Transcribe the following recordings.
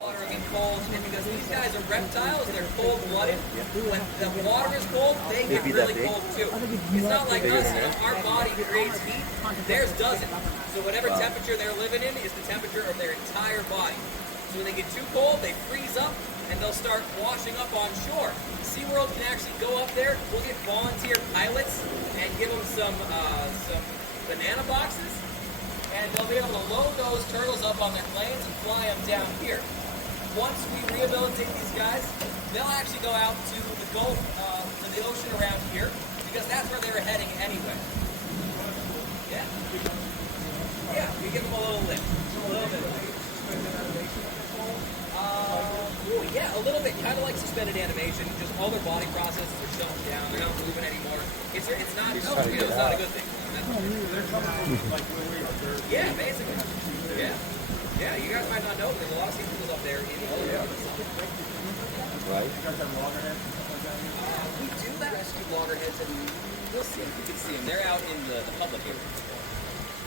Water and cold, and because these guys are reptiles, they're cold-blooded. When the water is cold, they get really cold too. It's not like us, our body creates heat, theirs doesn't. So whatever temperature they're living in is the temperature of their entire body. So when they get too cold, they freeze up, and they'll start washing up on shore. SeaWorld can actually go up there, we'll get volunteer pilots, and give them some banana boxes, and they'll be able to load those turtles up on their planes and fly them down here. Once we rehabilitate these guys, they'll actually go out to the Gulf, to the ocean around here, because that's where they were heading anyway. Yeah. Yeah, we give them a little lift. A little bit. Yeah, a little bit, kind of like suspended animation. Just all their body processes are shut down. They're not moving anymore. It's not it's not a good thing. They're coming from like where we are. Yeah, basically. Yeah. Yeah, you guys might not know, but there's a lot of seagulls up there in the ocean. Right. You guys have loggerheads and stuff like that? We do rescue loggerheads, and we'll see if we can see them. They're out in the public area.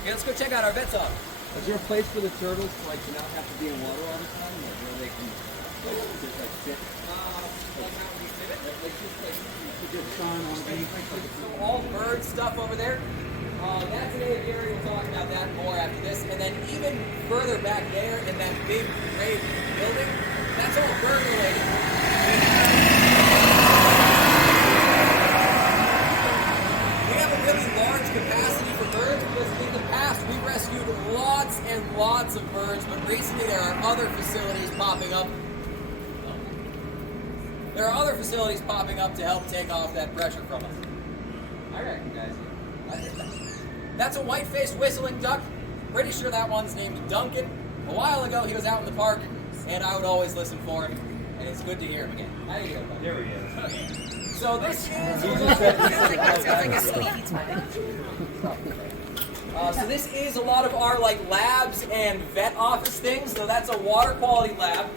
Yeah, let's go check out our vet's office. Is there a place for the turtles to not have to be in water all the time? Like where they can just sit? Like how we did it? To get sun on the beach. So all bird stuff over there. That's an aviary. We'll talk about that more after this. And then even further back there in that big gray building, that's all bird related. We have a really large capacity for birds because in the past we've rescued lots and lots of birds, but recently there are other facilities popping up. There are other facilities popping up to help take off that pressure from us. I recognize you. That's a white-faced whistling duck. Pretty sure that one's named Duncan. A while ago, he was out in the park, and I would always listen for him. And it's good to hear him again. How you doing, buddy? There he is. So this is. So this is a lot of our labs and vet office things. So that's a water quality lab.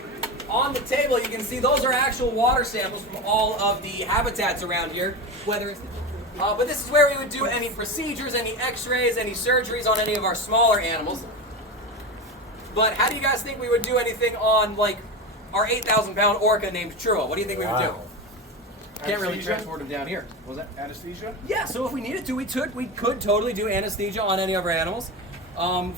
On the table, you can see those are actual water samples from all of the habitats around here. Whether it's but this is where we would do any procedures, any x-rays, any surgeries on any of our smaller animals. But how do you guys think we would do anything on, our 8,000-pound orca named Churro? What do you think we would do? Can't really transport him down here. Was that anesthesia? Yeah, so if we needed to, we could totally do anesthesia on any of our animals.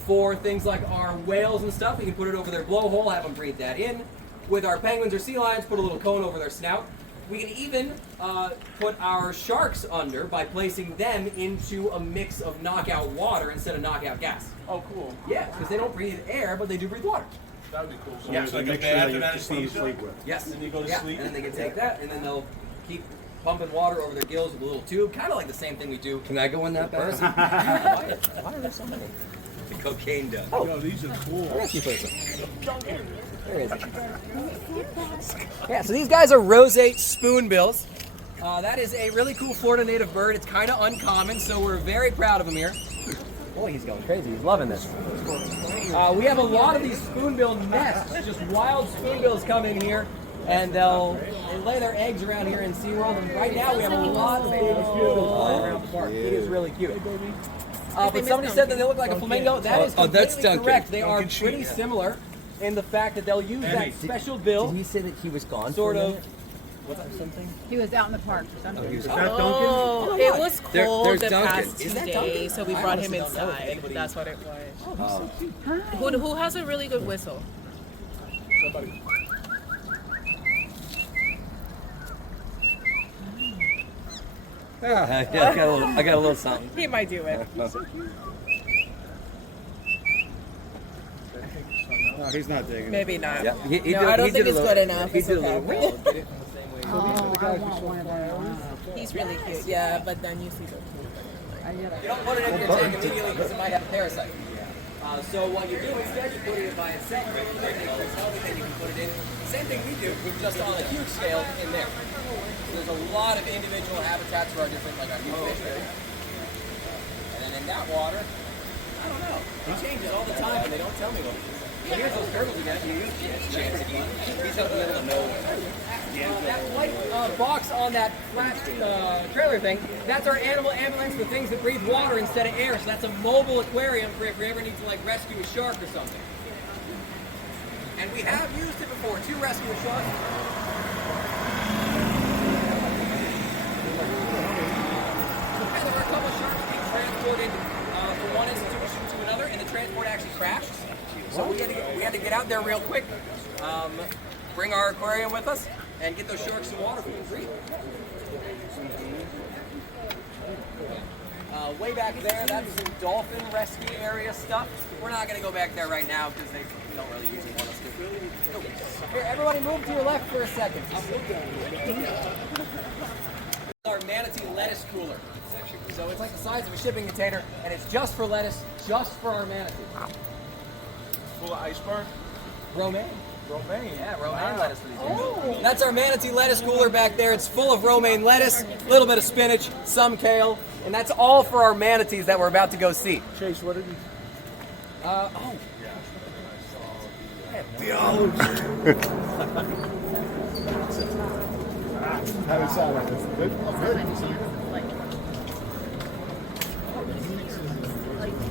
For things like our whales and stuff, we can put it over their blowhole, have them breathe that in. With our penguins or sea lions, put a little cone over their snout. We can even put our sharks under by placing them into a mix of knockout water instead of knockout gas. Oh, cool. Yeah, because they don't breathe air, but they do breathe water. That would be cool. So Yeah. it's like a bath and anesthesia. Yes. And then you go to sleep. And then they can take that, and then they'll keep pumping water over their gills with a little tube, kind of like the same thing we do. Can I go in that bath? Why are there so many? The cocaine does. Oh, yo, these are cool. There is. Yeah, so these guys are roseate spoonbills. That is a really cool Florida native bird. It's kind of uncommon, so we're very proud of him here. Boy, he's going crazy. He's loving this. We have a lot of these spoonbill nests. Just wild spoonbills come in here, and they lay their eggs around here in SeaWorld. And right now we have a lot of baby spoonbills flying around the park. It is really cute. But somebody said that they look like a flamingo. That is completely correct. They are pretty similar in the fact that they'll use that special bill. Did he say that he was gone? Sort of. What's that something? He was out in the park for something. Is that Duncan? Oh, it was cold there's the Duncan. past Is that 2 Duncan? days, so we I brought him honestly don't know if inside. anybody- That's what it was. Oh, he's so cute. Who has a really good whistle? Somebody. I got a little something. He might do it. No, he's not digging. Maybe not. Yeah, he No, did, I don't he think did it's a good little, enough. He It's did a okay. little well. Did it in the same way. I want one of those. He's really cute. Yeah, but then you see the. You don't put it in your tank immediately because it might have a parasite. So what you do instead, you put it in by itself, make sure it's healthy, then you can put it in. Same thing we do, but just on a huge scale in there. So there's a lot of individual habitats for our different, our new fish area. And then in that water, I don't know. It changes all the time, and they don't tell me what it is. But here's those turtles again. He's up in the middle of nowhere. That white box on that flat trailer thing, that's our animal ambulance for things that breathe water instead of air. So that's a mobile aquarium for if we ever need to rescue a shark or something. And we have used it before to rescue a shark. Yeah, there were a couple of sharks being transported from one institution to another, and the transport actually crashed. So we had to get out there real quick, bring our aquarium with us, and get those sharks some water for them to breathe. Way back there, that's some dolphin rescue area stuff. We're not going to go back there right now because they don't really usually want us to. Here, everybody move to your left for a second. Our manatee lettuce cooler. So it's like the size of a shipping container, and it's just for lettuce, just for our manatee. Full of iceberg? Romaine. Romaine. Yeah, romaine lettuce for these guys. That's our manatee lettuce cooler back there. It's full of romaine lettuce, a little bit of spinach, some kale, and that's all for our manatees that we're about to go see. Chase, what did you... How does it sound? Good?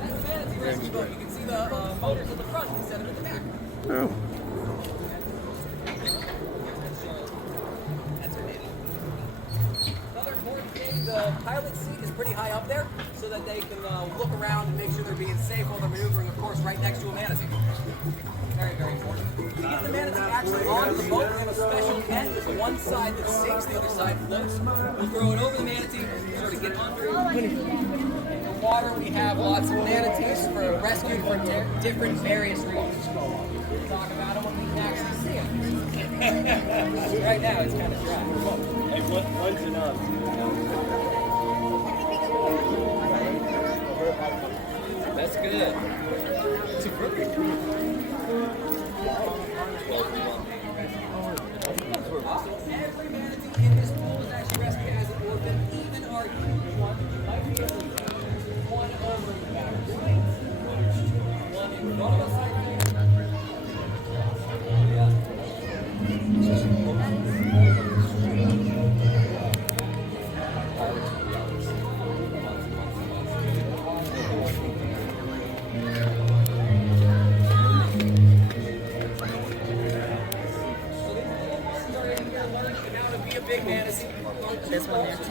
That's the manatee rescue boat. You can see the motors in the front instead of in the back. Oh. That's our navy. Another important thing, the pilot seat is pretty high up there so that they can look around and make sure they're being safe while they're maneuvering, of course, right next to a manatee. Very, very important. To get the manatee actually onto the boat, we have a special net. There's one side that sinks, the other side floats. We'll throw it over the manatee, sort of get under it. In the water, we have lots of manatees for rescue for different various reasons. We'll talk about them when we can actually see them. Right now, it's kind of dry. Hey, when's enough? That's good. It's a perfect. Every manatee in this pool is actually rescued as an orphan, even our huge one. You might be able to see one over in the back right, one in front of us, I think. Big manatee. This one there too.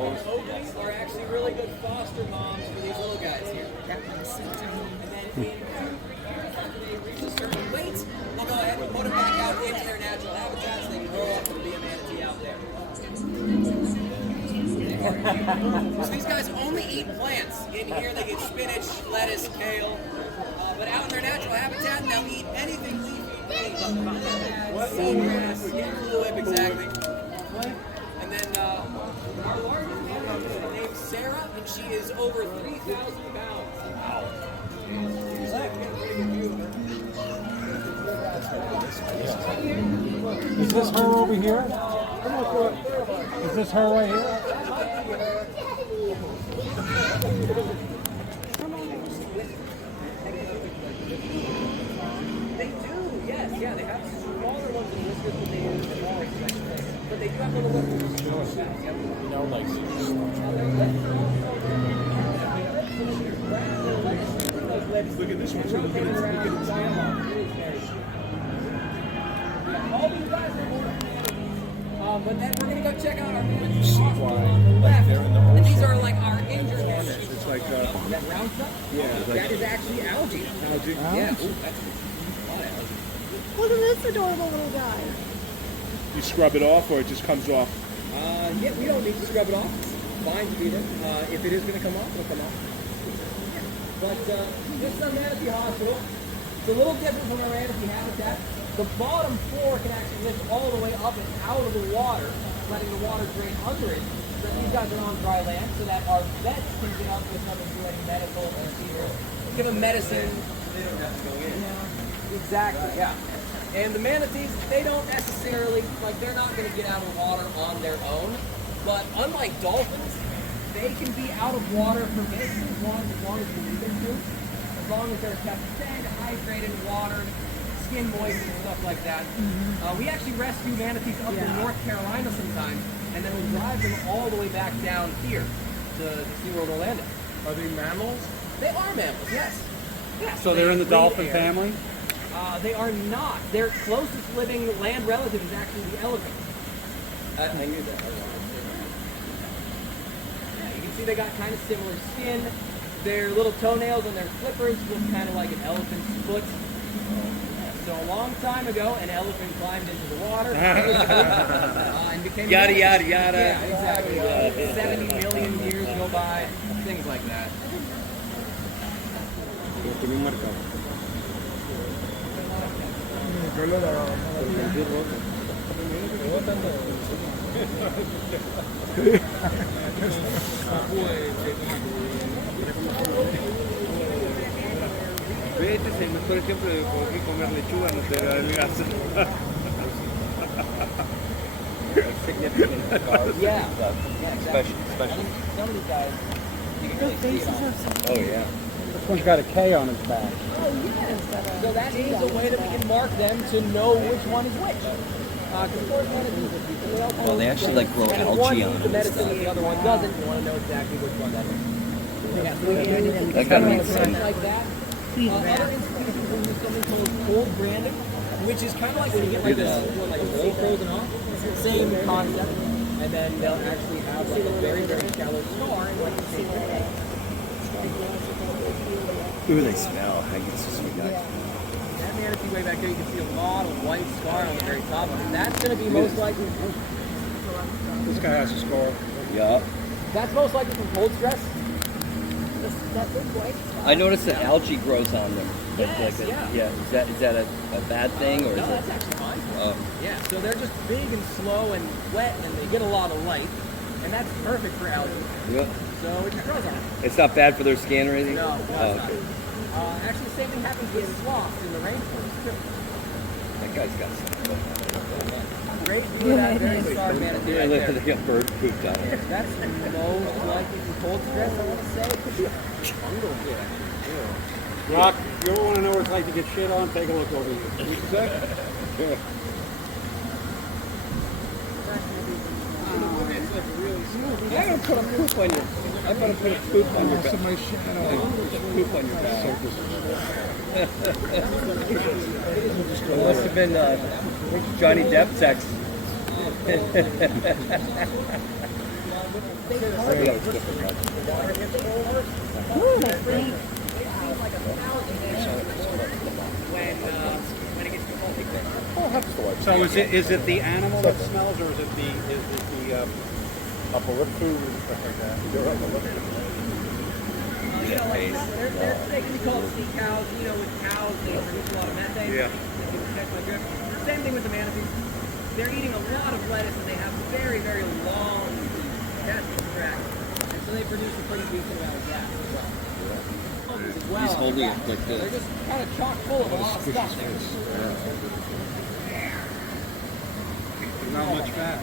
Oakley's are actually really good foster moms for these little guys here. That one's And then in 2 to 3 years after they reach a certain weight, they'll go ahead and put them back out into their natural habitats. They can grow up and be a manatee out there. So these guys only eat plants. In here they get spinach, lettuce, kale. But out in their natural habitat, they'll eat anything leafy. Seagrass, blue whip, exactly. And then our largest manatee is named Sarah, and she is over 3,000 pounds. Wow. Is this her over here? Is this her right here? They do, yes, yeah. They have smaller ones than whiskers, but they more respectful. But they do have little whiskers. You know, like. Look at this one too. Look at this tail. All these guys are more but then we're going to go check out our manatee See hospital why on the left. they're in the And these ocean. are like our injured manatees. It's like That round stuff? yeah, That is actually algae. algae. Yeah, ooh, that's a lot of algae. Look at this adorable little guy. You scrub it off, or it just comes off. Yeah, we don't need to scrub it off. It's fine to be there. If it is going to come off, it'll come off. But this is our manatee hospital. It's a little different from our manatee habitat. The bottom floor can actually lift all the way up and out of the water, letting the water drain under it. So these guys are on dry land, so that our vets can get up with them and do any medical procedures. Give them medicine. They don't have to go in. Yeah. Exactly, yeah. And the manatees, they don't necessarily, like, they're not going to get out of the water on their own. But unlike dolphins, they can be out of water for minutes as long as we need them to. As long as they're kept fed, hydrated, watered, skin moist, and stuff like that. We actually rescue manatees up in North Carolina sometimes, and then we drive them all the way back down here to SeaWorld Orlando. Are they mammals? They are mammals, yes. Yes. So they're in the breathe dolphin air. family? They are not. Their closest living land relative is actually the elephant. I knew that. Yeah, you can see they got kind of similar skin. Their little toenails and their flippers look kind of like an elephant's foot. So a long time ago, an elephant climbed into the water and became Yada, yada, yada. Yeah, exactly. 70 million years go by, things like that. Este es el mejor ejemplo de por qué comer lechuga no te adelgaza. Yeah, exactly. Special. Some of these guys, you can really see it on. Oh, yeah. This one's got a K on its back. So that is a way that we can mark them to know which one is which. Of course, one of these, Well, they actually like grow and if algae one on needs the them and medicine stuff. and the other one doesn't, you want to know exactly which one that is. That gotta make Things sense. like that. Other institutions will use something called cold branding, which is kind of like when you get like a roll frozen off. Same concept. And then they'll actually have like a very, very shallow scar in like the same way. Ooh, they smell. I guess it's sweet. That manatee way back there, you can see a lot of white scar on the very top of it. That's going to be most likely. This guy has a scar. Yeah. That's most likely from cold stress. I noticed that algae grows on them. Yes, yeah. Is that a bad thing or No, is that's it? actually fine. Oh. Yeah, so they're just big and slow and wet, and they get a lot of light, and that's perfect for algae. Yeah. So it just grows on it. It's not bad for their skin or anything? No, it's Oh, not. okay. Actually, the same thing happens with sloths in the rainforest too. That guy's got some. Great view of that very scarred manatee Yeah, right they there. got bird pooped on it. That's most likely from cold stress. I want to say it could be a fungal hit. Rock, you ever want to know what it's like to get shit on? Take a look over here. You say? Yeah. I don't put a poop on you. I'm gonna put a poop on your back. Poop on your back. It must have been Johnny Depp sex. So is it the animal that smells, or is it the upper lip food and stuff like that? They can be called sea cows. You know, with cows, they produce a lot of methane. Yeah. They can catch my drift. Same thing with the manatees. They're eating a lot of lettuce, and they have very, very long intestinal tract. And so they produce a pretty decent amount of gas as well. He's holding it like They're this. just kind of chock full of a lot of stuff there. Not much fat.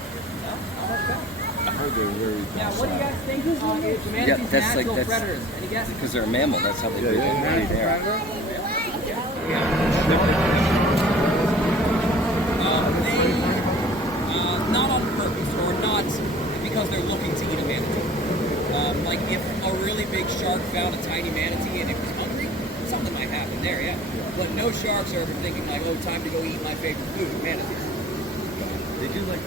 I heard they're very Yeah, what do you guys think is the manatee's that's like natural predators? Any guesses? because they're a mammal. That's how they breathe. Not on purpose, or not because they're looking to eat a manatee. Like if a really big shark found a tiny manatee and it was hungry, something might happen there, yeah. But no sharks are ever thinking like, oh, time to go eat my favorite food, manatees. They do like.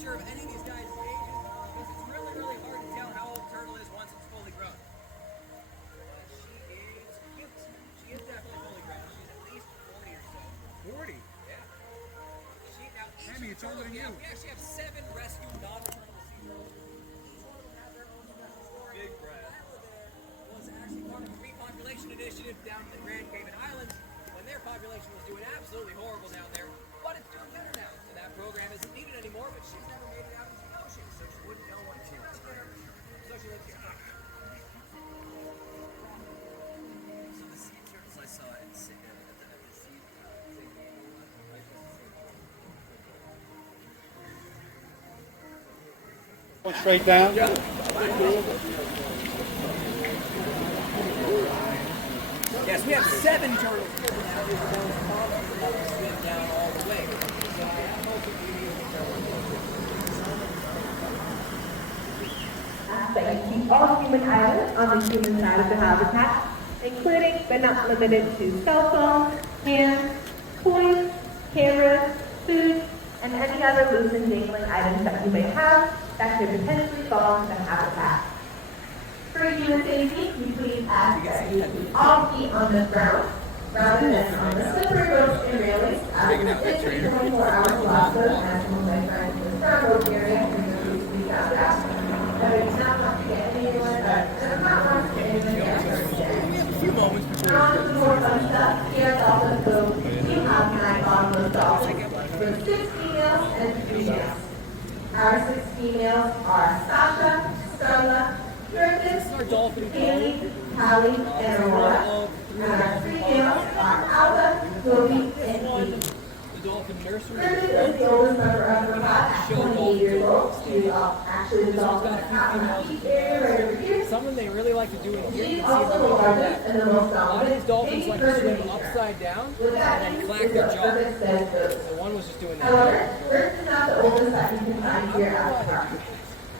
Sure of any of these guys' ages, because it's really, really hard to tell how old a turtle is once it's fully grown. But she is cute. She is definitely fully grown. She's at least 40 or so. 40? Yeah. Sammy, it's older than you. We actually have 7 rescued non-returnable sea turtles. Each one of them have their own special story. Big breath. That was actually part of a repopulation initiative down in the Grand Cayman Islands when their population was doing absolutely horrible down there. But it's doing better now. So that program isn't needed anymore, but she's never made it out into the ocean, so she wouldn't know what she was there. So she lives here. So the sea turtles I saw at the sea Straight down. Yeah. you have 7 turtles. Now there's those problems that have to swim down all the way. So I hope that you That you keep all human items on the human side of the habitat, including but not limited to cell phones, hands, toys, cameras, food, and any other loose and dangling items that you may have that could potentially fall into the habitat. For human safety, we please ask that you keep all feet on the ground rather than on the slippery ropes and railings as the 24-hour loss of animals and friends in the front road area previously found out. But it's not want to get anyone, not want to get anyone on to more fun stuff, here's also the new house night on those dogs. With 6 females and 3 males. Our 6 females are Sasha, Starla, Curtis, Haley, Callie, and Aurora. And our 3 males are Alba, Toby, and Eve. Curtis is the oldest member of the pod at 28 years old. She is actually the dolphin that has the area right over here. Something they really like to do in here. She is also the largest and the most A lot of dominant. these dolphins like to swim upside down and then clack their jaw. So one was just doing that. However, Curtis is not the oldest that you can find here at the park.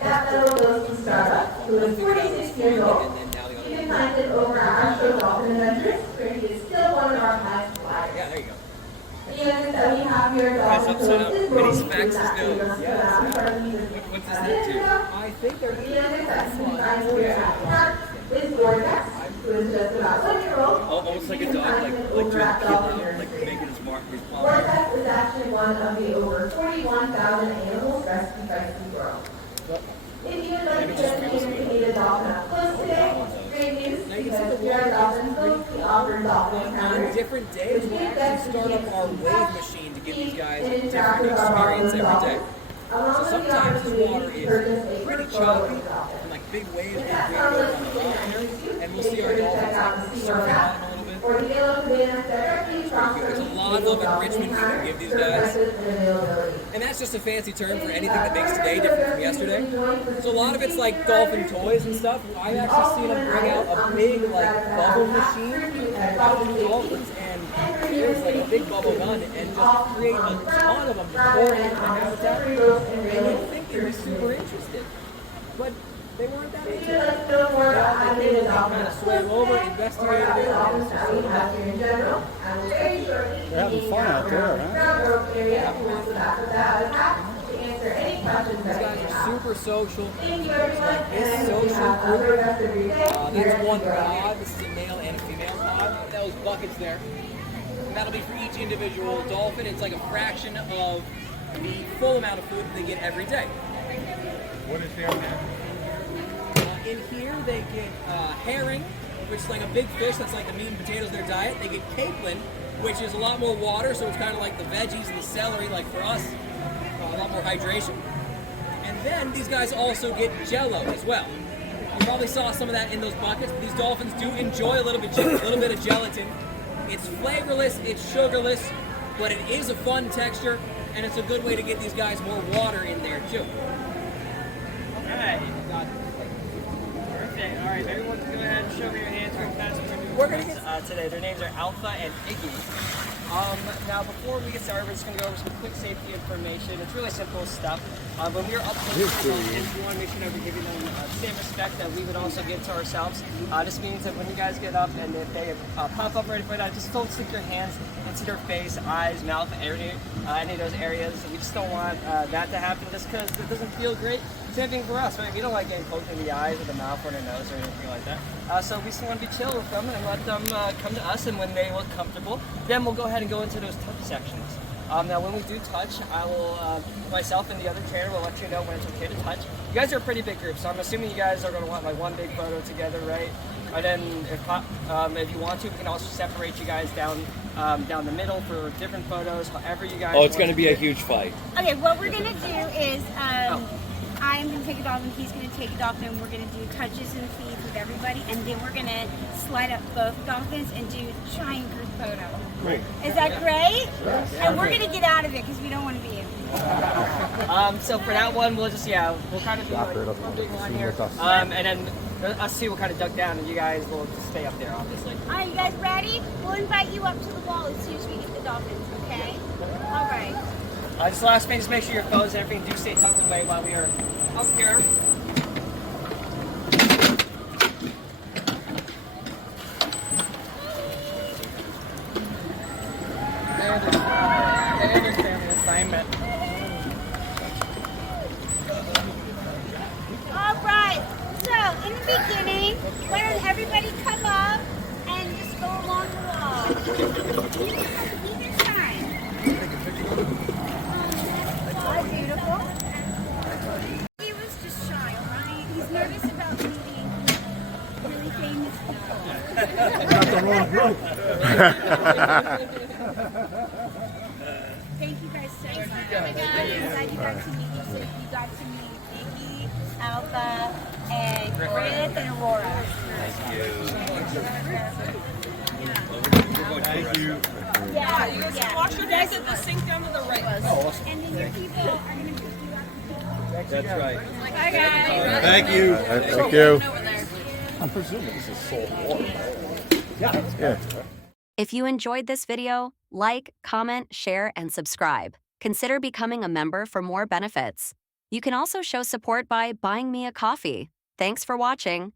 That little goes to Starbucks, who is 46 years old. You can find it over at our show Dolphin Adventures, where he is still one of our highest flyers. Yeah, there you go. The unit that we have here at Dolphin Adventures is And he rolling smacks his through nose. What's his name too? I think they're the unit that you can find here at the park is Vortex, who is just about 1-year-old. Almost like a dog, like trying to kill him, like making his mark, his paw. Vortex is actually one of the over 41,000 animals rescued by SeaWorld. If you would like to just meet a dolphin up close today, great news, because here at Dolphin Cove, we offer dolphin On encounters. different days, we'll actually start up our wave machine to give these guys a different experience every day. So sometimes this water is pretty choppy, and like big waves will break over on the bottom there, and we'll see our dolphins like surfing on them a little bit. Or the yellow cabana directly across There's a lot of enrichment we can give these guys. And that's just a fancy term for anything that makes today different from yesterday. So a lot of it's like dolphin toys and stuff. I've actually seen them bring out a big like bubble machine out of the dolphins, and there's like a big bubble gun and just create a ton of them to pour into the habitat. And you'd think they'd be super interested. But they weren't that into it. They came and kind of swam over, investigated it, and They're having fun out there, these guys are super social. It's like this social group. That's one pod. This is a male and a female pod. Those buckets there. And that'll be for each individual dolphin. It's like a fraction of the full amount of food that they get every day. What is there now? In here, they get herring, which is like a big fish that's like the meat and potatoes of their diet. They get capelin, which is a lot more water, so it's kind of like the veggies and the celery, like for us, a lot more hydration. And then these guys also get Jello as well. You probably saw some of that in those buckets, but these dolphins do enjoy a little bit of gelatin. It's flavorless, it's sugarless, but it is a fun texture, and it's a good way to get these guys more water in there too. Alright. Perfect. Alright, everyone can go ahead and show me your hands. We're going to get today. Their names are Alpha and Iggy. Now, before we get started, we're just going to go over some quick safety information. It's really simple stuff. When we're up close to the dolphins, we want to make sure that we're giving them the same respect that we would also give to ourselves. This means that when you guys get up and if they pop up or anything like that, just don't stick your hands into their face, eyes, mouth, any of those areas. We just don't want that to happen just because it doesn't feel great. Same thing for us, right? We don't like getting poked in the eyes or the mouth or the nose or anything like that. So we just want to be chill with them and let them come to us, and when they look comfortable, then we'll go ahead and go into those touch sections. Now when we do touch, I will, myself and the other trainer will let you know when it's okay to touch. You guys are a pretty big group, so I'm assuming you guys are going to want like one big photo together, right? And then if you want to, we can also separate you guys down the middle for different photos, however you guys Oh, it's want going to be a huge fight. Okay, what we're gonna do is I'm gonna take a dolphin, he's gonna take a dolphin, and we're gonna do touches and feeds with everybody, and then we're gonna slide up both dolphins and do giant group photo. Great. Is that great? And we're gonna get out of it because we don't want to be in. So for that one, we'll just, we'll kind of do like one big line here. And then Us two will kind of duck down, and you guys will just stay up there, obviously. All right, you guys ready? We'll invite you up to the wall as soon as we get the dolphins, okay? All right. Just last thing, just make sure your phones and everything do stay tucked away while we are up here. They understand the assignment. All right. So, in the beginning, why don't everybody come up and just go along the wall. Either side. Oh, beautiful. He was just shy, all right? He's nervous about meeting really famous people. Not the wrong group. Thank you guys so much. I'm glad you got to meet you. So you got to meet Iggy, Alpha, and Griff and Aurora. Thank you. Yeah, You guys yeah. wash your hands at the sink down to the right. And then your people are going to pick you up. That's right. Bye, guys. Thank you. Thank you. I'm presuming this is salt water. Yeah. If you enjoyed this video, like, comment, share, and subscribe. Consider becoming a member for more benefits. You can also show support by buying me a coffee. Thanks for watching.